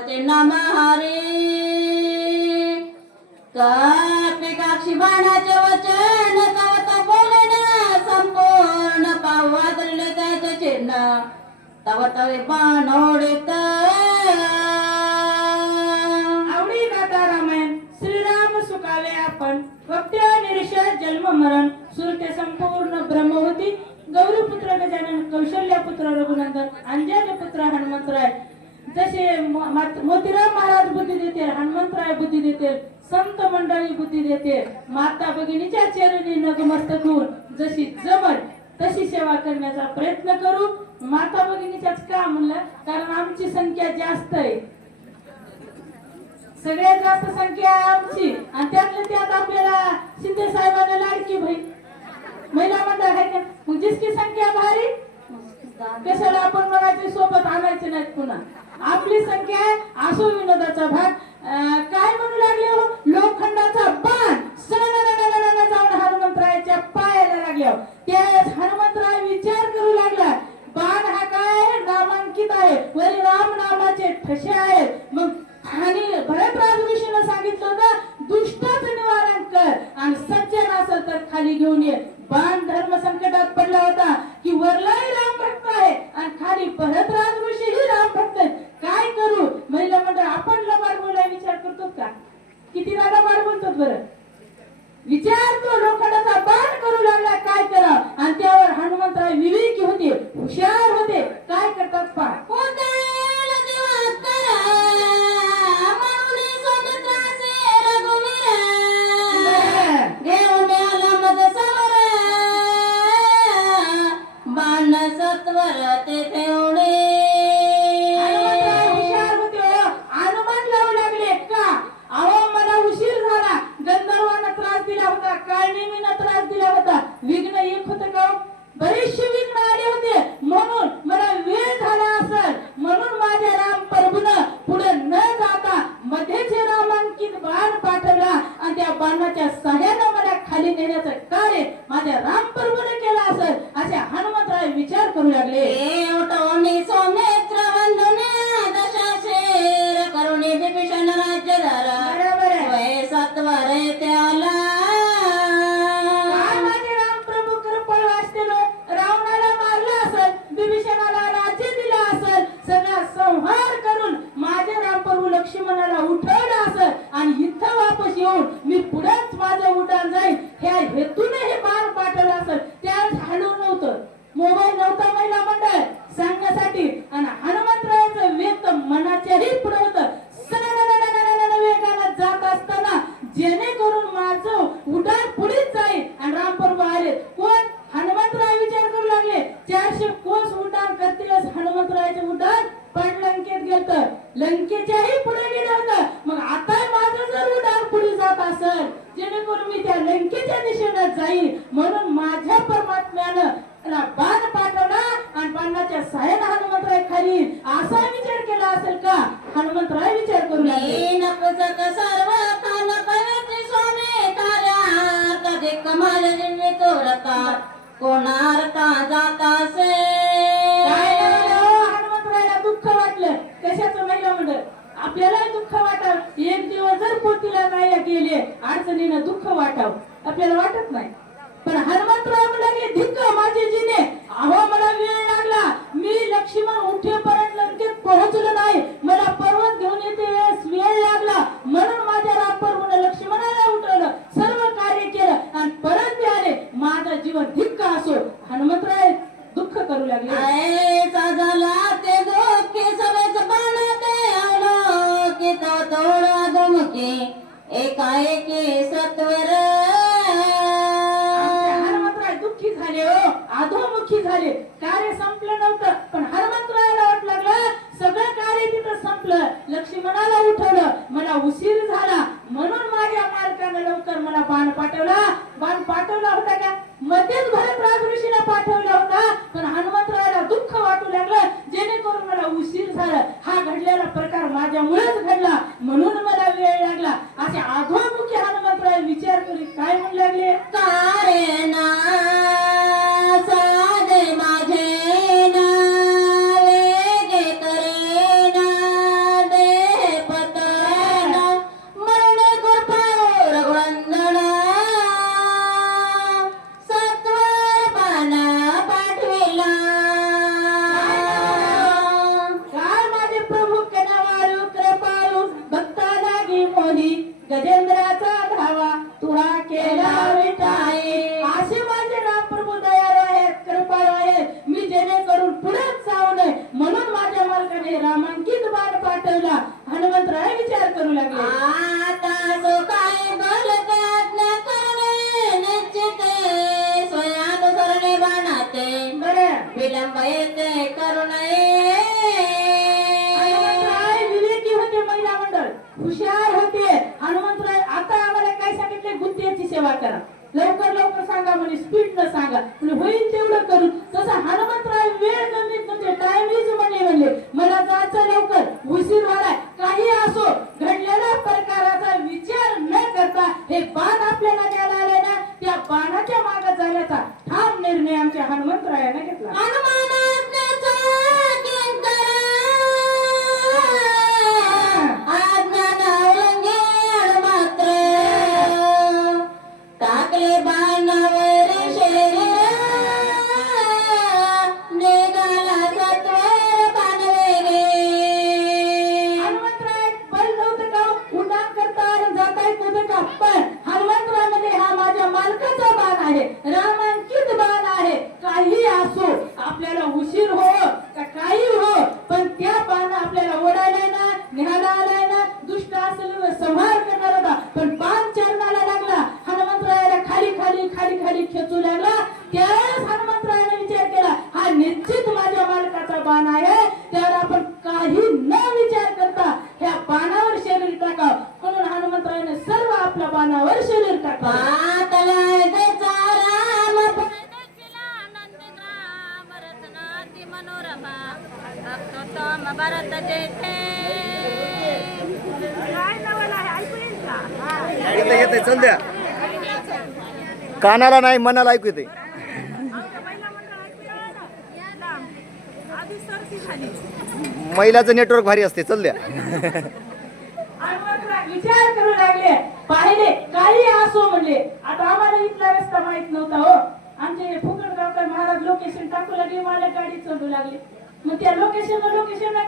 नावाचे नाम हरे काक्षी बाणाचे वचन कवत बोलन संपूर्ण पावादले त्याचे चिन्ह तव तवे बाण ओढत आवडी गाता रामायण श्रीराम सुखावे आपण फक्त निरीक्षण जन्म मरण सुरते संपूर्ण ब्रह्मवती गौरीपुत्र गजानन कौशल्यपुत्र रघुनंदन अंजनीपुत्र हनुमंतराय जसे मोतीराम महाराज बुद्धी देते हनुमंतराय बुद्धी देते संत मंडळी बुद्धी देते माता भगिनीच्या चरणी नतमस्तक होऊन जशी जमल तशी सेवा करण्याचा प्रयत्न करू माता भगिनीच्याच का म्हणलं कारण आमची संख्या जास्त आहे सगळ्यात जास्त संख्या आहे आमची आणि त्यातल्या त्यात आपल्याला शिंदे साहेबांना लाडकी बहीण महिला मंडळ आहे का मग जिसकी संख्या भारी कशाला आपण म्हणायचे सोबत आणायचे नाहीत पुन्हा आपली संख्या आहे असो विनोदाचा भाग काय म्हणू लागले हो लोखंडाचा बाण जाऊन हनुमंतरायाच्या पायाला लागल्या त्यावेळेस हनुमंतराय विचार करू लागला बाण हा काय आहे नामांकित आहे वरी राम नामाचे ठसे आहेत मग आणि भरतराज ऋषीने सांगितलं होतं दुष्टाचं निवारण कर आणि सज्जन असेल तर खाली घेऊन ये बाण धर्म संकटात पडला होता की वरलाही राम भक्त आहे आणि खाली भरतराज ऋषीही राम भक्त आहे काय करू महिला मंडळ आपण लबाड बोलाय विचार करतो का किती लबाड बोलतो बरं विचार तो लोखंडाचा बाण करू लागला काय करा आणि त्यावर हनुमंतराय विवेकी होते हुशार होते काय करतात पा विघ्न एक होतं का बरेचसे विघ्न आले होते म्हणून मला वेळ झाला असेल म्हणून माझ्या राम प्रभूनं पुढे न जाता मध्येच नामांकित बाण पाठवला आणि त्या बाणाच्या सहाय्याने मला खाली नेण्याचं कार्य माझ्या राम प्रभूने केलं असेल असे हनुमंतराय विचार करू लागले सौमित्र वंदने दशाशेर करुणे विभीषण राज्यधारा वय सत्वर त्याला संहार करून माझे रामप्रभू लक्ष्मणाला उठवलं असं आणि इथं वापस येऊन मी पुढेच माझं उड्डाण जाईल ह्या हेतूने हे बाण पाठवलं असं त्यावेळेस हलवून नव्हतं मोबाईल नव्हता महिला मंडळ सांगण्यासाठी आणि हनुमंतरायाचं वेग तर मनाच्याही पुढे होतं वेगानं जात असताना जेणेकरून माझं उड्डाण पुढेच जाईल आणि रामप्रभू आले कोण हनुमंतराय विचार करू लागले 400 कोस उड्डाण करतील हनुमंतरायाचे उड्डाण पण लंकेत गेलत लंकेच्याही पुढे गेलं होतं मग आता माझं जर उड्डाण पुढे जात असेल जेणेकरून मी त्या लंकेच्या दिशेने जाईल म्हणून माझ्या परमात्म्यानं बाण पाठवला आणि बाणाच्या सहाय्याने हनुमंतराय खाली असा विचार केला असेल का हनुमंतराय विचार करू लागले सर्व कान पवित्र स्वामी ताऱ्या कधी कमाल जिन्हे तोरता कोणार्था जातासे हनुमंतरायला दुःख वाटलं कशाचं महिला मंडळ आपल्यालाही दुःख वाटावं एक दिवस जर पोतीला नाही गेले अडचणीनं दुःख वाटावं आपल्याला वाटत नाही पण हनुमंतराय म्हणाले धिक्क माझे जिने अहो मला वेळ लागला मी लक्ष्मण उठेपर्यंत लंकेत पोहोचलो नाही मला पर्वत घेऊन येते वेळ लागला म्हणून माझ्या रामप्रभूने लक्ष्मणाला उठवलं सर्व कार्य केलं आणि परत मी आले माझा जीवन धिक्क असो हनुमंतराय दुःख करू लागले झाला ते दुःखी सवेच पाण्यात आलो की तो थोडा दुमके एकाएकी सत्वर दुःखी झाले हो अधोमुखी झाले कार्य संपलं नव्हतं पण हनुमंतरायाला वाट लागलं सगळं कार्य तिथं संपलं लक्ष्मणाला उठवलं मला उशीर झाला म्हणून माझ्या मालकाने लवकर मला बाण पाठवला होता का मध्येच भरतराज ऋषीने पाठवला होता पण हनुमंतरायाला दुःख वाटू लागलं जेणेकरून मला उशीर झाला हा घडलेला प्रकार माझ्यामुळेच घडला म्हणून मला वेळ लागला असे अधोमुखी हनुमंतराय विचार करीत काय म्हणू लागले कार्य ना साधे माझे ना वेगे करे ना देह हे रामांकित बाण पाठवला. हनुमंतराय विचार करू लागले. आता जो काय बोलते आज्ञा करणे निश्चिते स्वयानुसरणे बाणाते बरं विलंब येते करू नये. हनुमंतराय विवेकी होते, महिला मंडळ हुशार होते. हनुमंतराय आता आम्हाला काय सांगितले, गुंत्याची सेवा करा, लवकर लवकर सांगा म्हणे, स्पीड न सांगा म्हणजे होईल तेवढं करू. तसं हनुमंतराय वेळ कमीत म्हणजे टाइम इज मनी म्हणले, मला जायचं लवकर, उशीर झालाय, काही असो घडलेल्या प्रकाराचा विचार न करता हे बाण आपल्याला द्यायला आले ना, त्या बाणाच्या मागे जाण्याचा ठाम निर्णय आमच्या हनुमंतरायाने घेतला. हनुमानाज्ञेचा किंकर आज्ञा न उल्लंघेल मात्र टाकले बाणावर शेरे निघाला सत्वर बाणवेगे. हनुमंतराय बल नव्हतं का उड्डाण करता आणि जाता येत नव्हतं का, पण हनुमंतराय म्हणजे हा माझ्या मालकाचा बाण आहे, रामांकित बाण आहे. काही असो आपल्याला उशीर हो का काही हो, पण त्या बाण आपल्याला ओढायला ना, न्यायला आलाय ना, दुष्ट असेल संहार करणार होता, पण बाण चरणाला लागला. हनुमंतरायाला खाली खाली खाली खाली खेचू लागला. त्यावेळेस हनुमंतरायाने विचार केला, हा निश्चित माझ्या मालकाचा बाण आहे, त्यावर आपण काही न विचार करता ह्या बाणावर शरीर टाकाव. म्हणून हनुमंतरायाने सर्व आपल्या बाणावर शरीर टाकलं. पातला त्याचा राम मनोरमा भक्तोत्तम भरत जेठे. येते येते चल द्या, कानाला नाही मनाला ऐकू येते. महिलाचं नेटवर्क भारी असते, चल द्या. हनुमंतराय विचार करू लागले, पाहिले काही असो म्हणले. आता आम्हाला इथला रस्ता माहित नव्हता हो, आमचे फुकटगावकर महाराज लोकेशन टाकू लागले, मला गाडी चढू लागली. मग त्या लोकेशन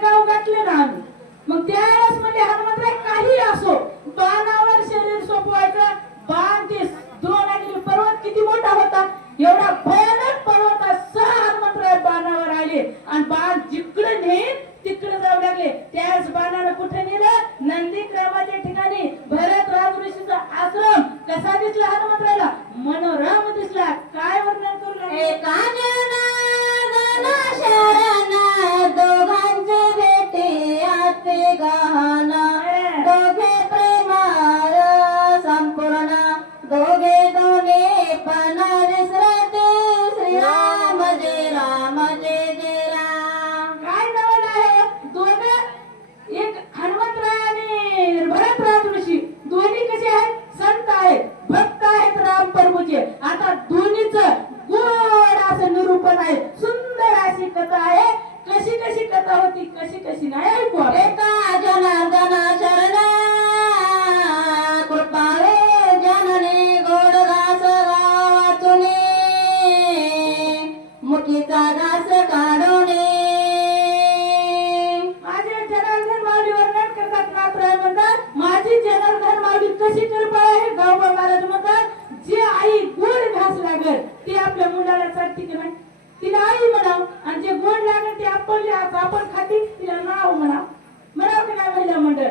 गाव गाठले ना आम्ही. मग त्यावेळेस म्हणजे हनुमंतराय काही असो बाणावर शरीर सोपवायचं. बाण ते द्रोणागिरी पर्वत किती मोठा होता, एवढा भयानक पर्वतासह हनुमंतराय बाणावर आले आणि बाण जिकडे नेईल तिकडे जाऊ लागले. त्याच बाणानं कुठे नेलं, नंदीग्रामाच्या ठिकाणी. भरत राज ऋषीचा आश्रम कसा दिसला हनुमंतरायला, मनोरम दिसला. काय वर्णन करू लागले. एका जनार्दन शरण दोघांचे भेटे आते गहना. दोघे प्रेमाळ संपूर्ण दोघे दोघे पण विसरते श्रीराम जय राम जय जय राम. काय नवल आहे, दोघं एक हनुमंतराय आणि भरतराज ऋषी दोन्ही कसे आहेत, संत आहेत, भक्त आहेत राम प्रभूचे. आता दोन्हीच गोड असं निरूपण आहे, सुंदर अशी कथा आहे. कशी कशी कथा होती, कशी कशी नाही, ऐकू आपण. एका जनार्दन शरण कृपावे जननी गोड घास गावाचुने मुठीचा घास काढूने. माझे जनार्दन माऊली वर्णन करतात, मात्र म्हणतात माझी जनार्दन माऊली कशी कृपा आहे. गावबा महाराज म्हणतात, जे आई गोड घास लागल ते आपल्या मुलाला चालते की नाही, तिला आई म्हणाव, आणि जे गोड लागल ते आपण खाती तिला नाव म्हणाव. म्हणाव की नाही महिला मंडळ.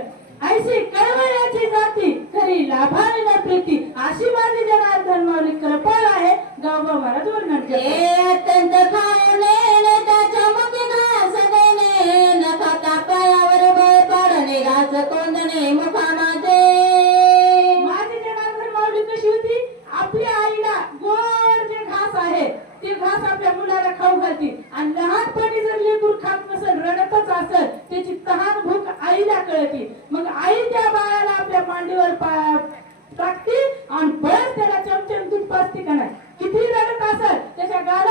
ऐशी कळवळ्याची जाती खरी लाभाने न प्रीती, अशी माझी जनार्दन माऊली कृपाळ आहे. गावबा महाराज वर्णन करतात. हे अत्यंत खावणे त्याच्या मुखी घास देणे न खाता पायावर बळ पाडणे घास कोंदणे मुखामध्ये. माझी जनार्दन माऊली कशी होती, आपल्या आईला गोड जे घास आहे ते घास आपल्या मुलाला खाऊ घालते. आणि लहानपणी जर लेकरू खात नसेल, रडतच असेल, त्याची तहान भूक आईला कळते. मग आई त्या बाळाला आपल्या मांडीवर टाकते आणि बस त्याला चमचम दूध पाजते का नाही. किती रडत असेल त्याच्या गाला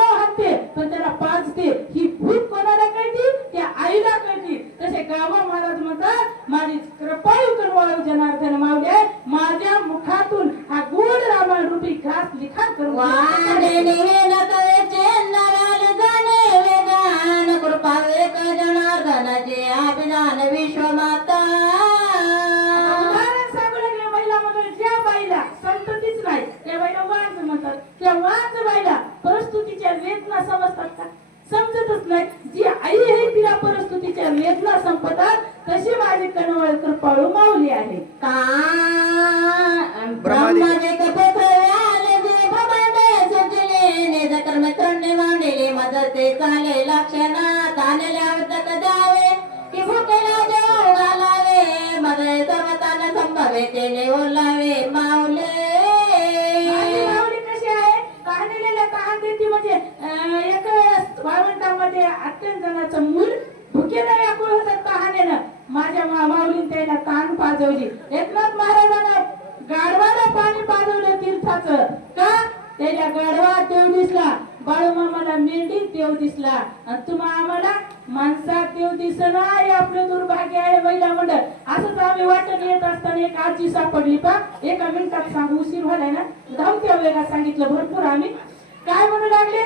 भुकेला व्याकुळ होतात तहानेनं. माझ्या माऊलीने त्याला ताण पाजवली. एकनाथ महाराजांना गाढवाला पाणी पाजवलं तीर्थाचं. का? त्याच्या गाढवात देव दिसला, बाळूमामाला मेंढीत देव दिसला, आणि तुम्हा आम्हाला माणसात देव दिसना. हे आपलं दुर्भाग्य आहे महिला मंडळ. असंच आम्ही वाटण येत असताना एक आजी सापडली. पा एका मिनिटात सांगू, उशीर व्हायला ना, धावत्या वेळेला सांगितलं भरपूर. आम्ही काय म्हणू लागले,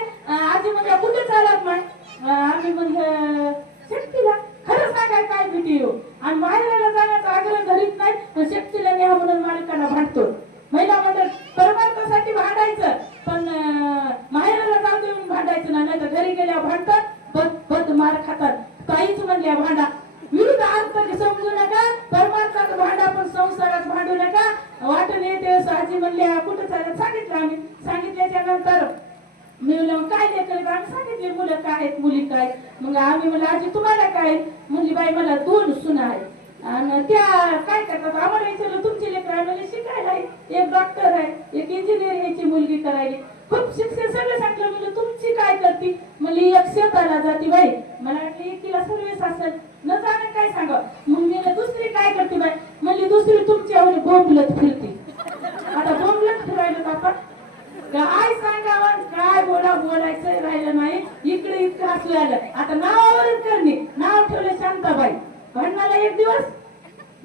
आजी म्हणजे कुठे चालत नाही. आम्ही म्हणजे शक्तीला. खरं सांगाय काय भीती हो. आणि माहेराला जाण्याचा आग्रह धरीत नाही, पण शक्तीला न्या म्हणून मालकाला भांडतो. महिला मंडळ परमार्थासाठी भांडायचं, पण माहेराला जाऊ देऊन भांडायचं नाही, तर घरी गेल्यावर भांडतात, बद मार खातात. ताईच म्हणल्या भांडा, विरुद्ध अर्थ समजू नका. परमार्थात भांडा, पण संसारात भांडू नका. वाटण येते आजी म्हणल्या कुठं चालत. सांगितलं आम्ही. सांगितल्याच्या नंतर मी म्हणलं काय लेकर, आम्ही सांगितले मुलं काय आहेत मुली काय. मग आम्ही म्हणलं आजी तुम्हाला काय. म्हणली बाई मला 2 सुना आहेत, आणि त्या काय करतात. आम्हाला विचारलं तुमची लेकर. आम्हाला शिकायला आहे, एक डॉक्टर आहे, एक इंजिनियर ह्याची मुलगी करायली. खूप शिक्षण सगळं सांगलं. म्हणजे तुमची काय करती. म्हणजे एक शेताला जाती बाई. मला वाटलं एकीला सर्विस असेल, न जाणं काय सांगा. मग मी दुसरी काय करते बाई. म्हणली दुसरी तुमच्या बोंबलत फिरती. आता बोंबलत फिरायला आपण काय सांगावं, काय बोलायचं राहिलं नाही. इकडे इतकं हसू आलं. आता नावावरच करणे. नाव ठेवलं शांताबाई. भांडणाला एक दिवस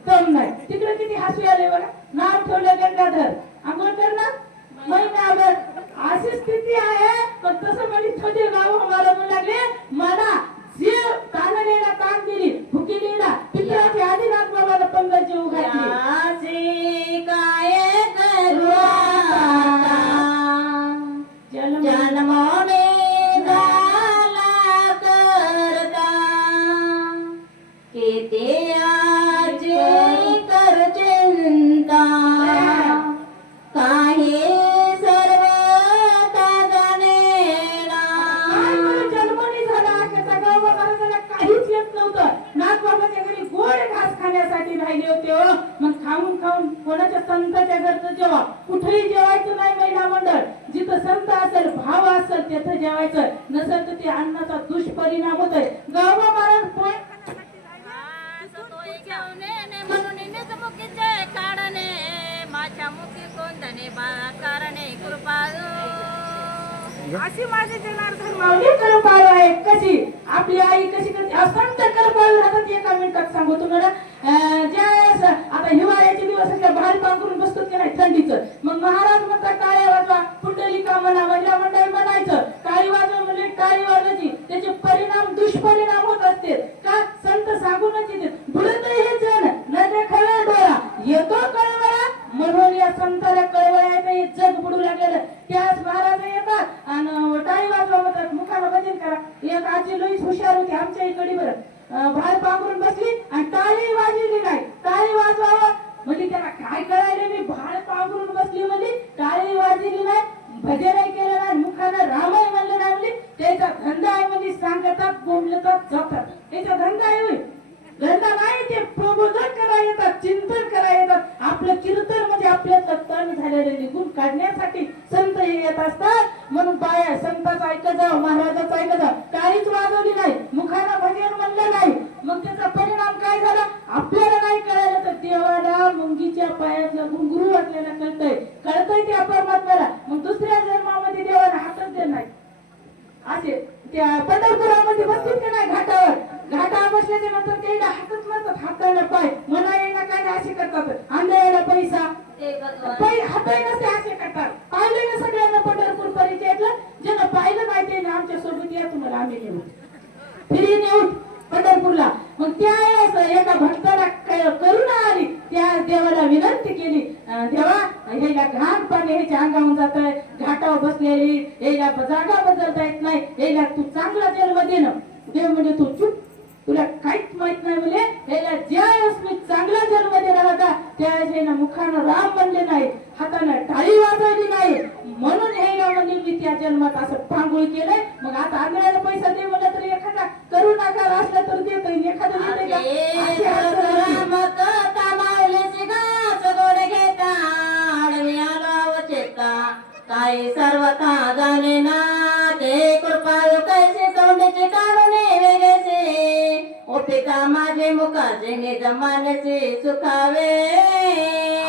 दम नाही. तिकडे किती हसू आले बघा. नाव ठेवलं गंगाधर. आंघोळ करणार महिनाभर. अशी स्थिती आहे. पण तसं म्हणजे छोटे गाव आम्हाला म्हणू लागले, मला जे ताणलेला ताण दिली भुकेलीला पितळाची आदिनाथ बाबाला पंगाची उघडली. काय करू जन्म में झाला करता, किती आज कर चिंता, काही सर्व तागनेला. जन्मनी झाला त्याचा गाव महाराजाला काहीच येत नव्हतं. नागबाबाच्या घरी गोड घास खाण्यासाठी राहिले होते. मग खाऊन कोणाच्या संताच्या घरचं जेवा. कुठेही जेवायचं नाही महिला मंडळ. जिथं संत असेल, भाव असेल, तिथं जेवायचं. नसेल तर ते अन्नाचा दुष्परिणाम होतोय. गावा महाराज अशी माझे जनार्दन माऊली कृपाळू आहे. कशी आपली आई कशी असंत कृपाळू राहतात. एका मिनिटात सांगू तुम्हाला. ज्यावेळेस आता हिवाळ्याचे दिवस असल्या बाहेर पांघरून बसतो की नाही थंडीचं. मग महाराज म्हणतात टाळ्या वाजवा, पुंडलिका म्हणा, महिला मंडळ म्हणायचं. टाळी वाजवा म्हणजे टाळी वाजवायची. त्याचे परिणाम दुष्परिणाम होत असते. का संत सांगूनच येते. बुडत हे जण न देखावे डोळा, येतो कळवळा, म्हणून या संताला कळवळायचं हे जग बुडू लागलेलं. त्याच महाराज येतात आणि टाळी वाजवा म्हणतात, मुखाला भजन करा. एक आजी लईच हुशार होती आमच्या इकडे. बरं बाहेर पांघरून बसली आणि टाळी वाजली नाही. टाळी वाजवावं म्हणजे त्याला काय कळायला. मी बाहेर पांघरून बसली म्हणजे टाळी वाजली नाही, भजनही केलं नाही, मुखानं रामही म्हणलं नाही. म्हणजे त्याचा धंदा आहे. म्हणजे सांगतात, बोंबलतात, जातात. त्याचा धंदा आहे. होय धंदा नाही. ते प्रबोधन करायला येतात, चिंतन करायला येतात. आपलं कीर्तन म्हणजे आपल्यातलं तण झालेलं निघून काढण्यासाठी संत येत असतात. म्हणून बाया संताचं ऐकत जावं, महाराजाचं ऐकत जावं. टाळीच वाजवली नाही, मुखानं भजन म्हणलं नाही. मग त्याचा परिणाम काय झाला आपल्याला नाही कळालं, तर देवाला मुंगीच्या पायातलं घुंगरू वाटलेला कळतंय त्या परमात्म्याला. मग दुसऱ्या जन्मामध्ये देवाला हातच देत नाही. असे त्या पंढरपुरामध्ये बसतील की नाही घाटावर. घाटावर बसल्याच्या नंतर ते हातच नसतात, हाताला पाय म्हणा येणं काय नाही असे करतात. आंधळ्याला पैसा हातही नसते असे करतात. पाहिलं ना सगळ्यांना पंढरपूर परिचयातलं. ज्यांना पाहिलं नाही ते आमच्या सोबत या, तुम्हाला आम्ही नेऊ फिरी नेऊ पंढरपूरला. मग त्या एका भक्ताला करुणा आली. त्या देवाला विनंती केली, देवा ह्याला घाण पाणी ह्याच्या अंगावून जात आहे, घाटावर बसलेली याला जागा बदलता येत नाही, याला तू चांगला जन्म दे ना. देव म्हणजे तू चुप, तुला काहीच माहित नाही. म्हणजे याला ज्यावेळेस मी चांगला जन्म देणार होता त्यावेळेस मुखानं राम म्हणले नाही, हातानं टाळी वाजवली नाही. म्हणून ह्याला म्हणजे मी त्या जन्मात असं पांगुळ केलंय. मग आता आंधळ्याला पैसा दे म्हणलं तरी एखादा करुणाकार असला तर देतोय, एखादा काय सर्व का जाणे ना ते कृपाळू कैसे तोंडचे काढून वेगळेचे पिता माझे मुखाचे निज मानसे सुखावे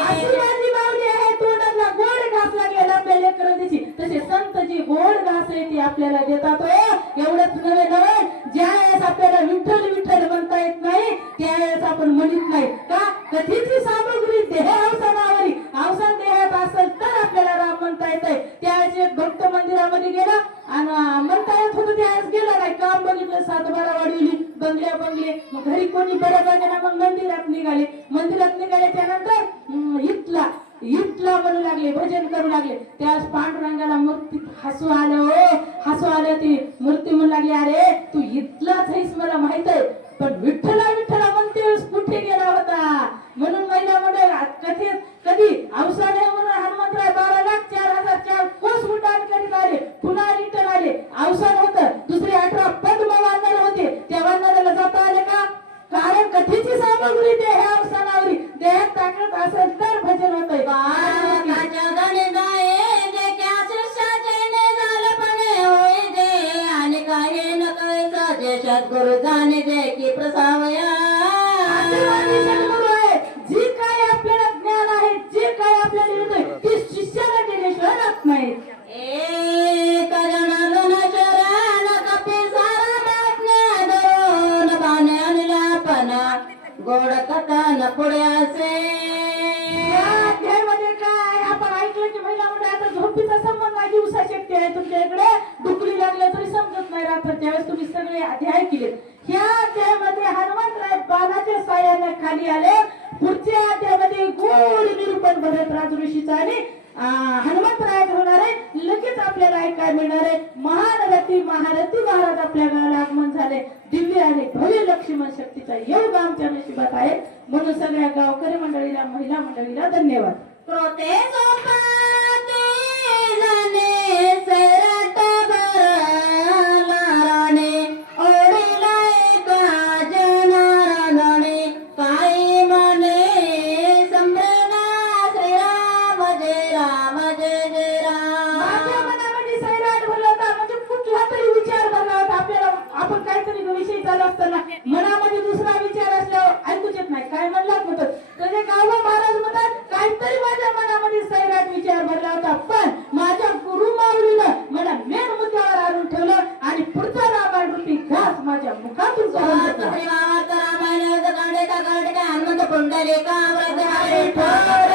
अशी माझी माऊली आहे तोंडातला गोड घास लागलेला आपल्या लेकरांची तसे संत जी गोड घास आहे ती आपल्याला देतात एवढंच नव्हे ज्या वेळेस आपल्याला विठ्ठल विठ्ठल म्हणता येत नाही त्यावेळेस आपण म्हणत नाही का कथीची सामग्री देह अवसानावरी अवसान देहात असेल तर आपल्याला राम म्हणता येतंय त्यावेळेस एक भक्त मंदिरामध्ये गेला आणि म्हणता येत होतं त्यावेळेस गेला नाही काम बघितलं 7-12 वाढवली बंगले मग घरी कोणी बरं बघायला मग मंदिरात निघाल्याच्या नंतर इथला म्हणू लागले भजन करू लागले त्यावेळेस पांडुरंगाला मूर्तीत हसू आलं ती मूर्ती म्हणू लागली अरे तू इथलाच आहेस मला माहित आहे पण विठ्ठला म्हणते वेळेस कुठे गेला होता म्हणून महिला मंडळ कधी अवसान आहे म्हणून हनुमंतराय 12,04,004 कोस उड्डाण करीत आले पुन्हा रिटर्न आले अवसान होतं दुसरे 18 पद्म वानर होते त्या वानराला जाता आले का कारण कथीची सामग्री देह अवसानावरी देहात ताकद असेल तर भजन होतंय बाळाच्या गणिताये जे क्या शिष्याचे ने झालपणे होय जे आणि काही न कळता जे सद्गुरु जाणे जे की प्रसावया आशीर्वादी सद्गुरु आहे जी काय आपल्याला ज्ञान आहे जे काय आपल्याला येतंय ते शिष्याला दिल्याशिवाय राहत नाही एक जनार्दन शरण कपी सारा बातम्या धरून पाने आणल्या पण गोड कथन पुढे असे या अध्यायामध्ये काय आपण ऐकलं की महिला मंडळाचा झोपीचा संबंध आहे दिवसा शक्ती आहे तुमच्या इकडे डुकरी लागल्या तरी समजत नाही रात्रच्या वेळेस तुम्ही सगळे अध्याय केले ह्या अध्यायामध्ये हनुमंतराय बाणाच्या साह्याने खाली आले पुढच्या अध्यायामध्ये गोड निरूपण भरत राज ऋषीचा आणि हनुमंतराय होणार आहे लगेच आपल्याला ऐकायला मिळणार आहे महारथी महाराज आपल्याला आगमन झाले दिव्य आणि भव्य लक्ष्मण शक्तीचा योग आमच्या नशिबात आहे म्हणून सगळ्या गावकरी मंडळीला महिला मंडळीला धन्यवाद क्रोते सोपाते जाणे सैराट भरला राणे ओढीला एका जनार्दने काही म्हणे संभ्रमा श्रीराम जय राम जय राम माझ्या मनामध्ये सैराट भरला होता म्हणजे कुठला तरी विचार भरला होता आपल्याला आपण काहीतरी विषय चालू असताना मनामध्ये दुसरा विचार असल्यावर ऐकूच येत नाही काय म्हणलात होतं त्याचे गावा महाराज म्हणतात काहीतरी माझ्या मनामध्ये सैराट विचार भरला होता पण माझ्या गुरु माऊलीनं मला मेन मुद्द्यावर आणून ठेवलं आणि पुढचा रामायण रूपी घास माझ्या मुखातून काढून घेतला. रामायण हनुमंत पुंडलिका व्रत